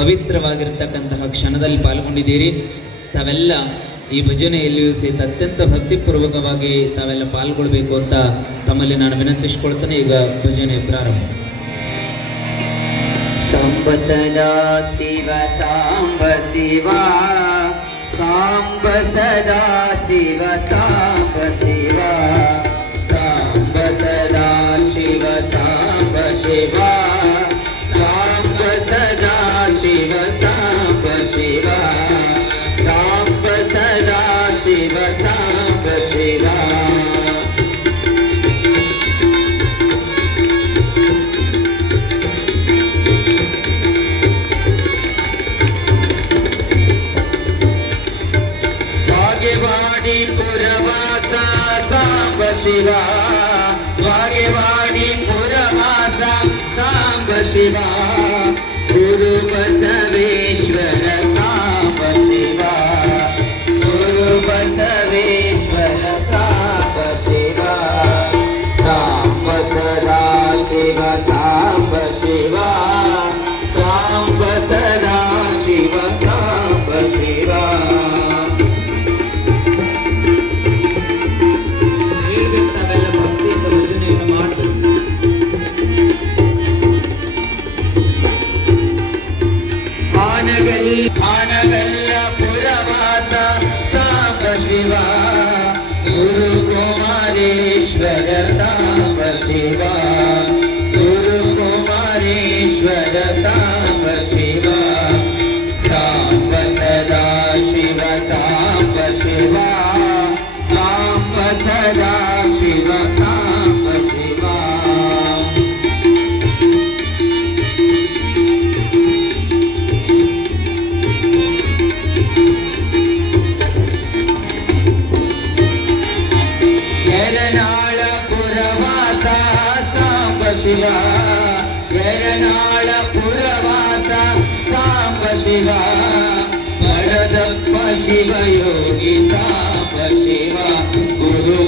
ಪವಿತ್ರವಾಗಿರ್ತಕ್ಕಂತಹ ಕ್ಷಣದಲ್ಲಿ ಪಾಲ್ಗೊಂಡಿದ್ದೀರಿ. ತಾವೆಲ್ಲ ಈ ಭಜನೆಯಲ್ಲಿಯೂ ಸಹಿತ ಅತ್ಯಂತ ಭಕ್ತಿಪೂರ್ವಕವಾಗಿ ತಾವೆಲ್ಲ ಪಾಲ್ಗೊಳ್ಬೇಕು ಅಂತ ತಮ್ಮಲ್ಲಿ ನಾನು ವಿನಂತಿಸಿಕೊಳ್ತೇನೆ. ಈಗ ಭಜನೆ ಪ್ರಾರಂಭ. ಸಾಂಬ ಸದಾ ಶಿವ ಸಾಂಬ ಶಿವ, ಸಾಂಬ ಸದಾ ಶಿವ ಸಾಂಬ ಶಿವ, ಸಾಂಬ ಸದಾ ಶಿವ ಸಾಂಬ ಶಿವ, ಸಾಂಬ ಸದಾ ಶಿವ ಸಾಂಬ ಶಿವ, ಸಾಂಬ ಸದಾ ಶಿವ ಸಾಂಬ ಶಿವ. वागेवाड़ी पुरवासा सांब शिवा, वागेवाड़ी पुरवासा सांब शिवा, गुरु बसवेश्वर सांब शिवा, गुरु बसवेश्वर सांब शिवा, सांब सदा शिव सांब शिवा, सांब सदा शिव सांब शिवा. आनगल्य पुरवास सांब शिवा, गुरु कुमारेश्वर सांब शिवा, गुरु कुमारेश्वर सांब शिवा, सांब सदा शिव सांब शिवा, सांब सदा शिव सांब शिवा. शिवा यरनाळ पुरवास सांब शिवा, बडदप्प शिवयोगी सांब शिवा, गुरु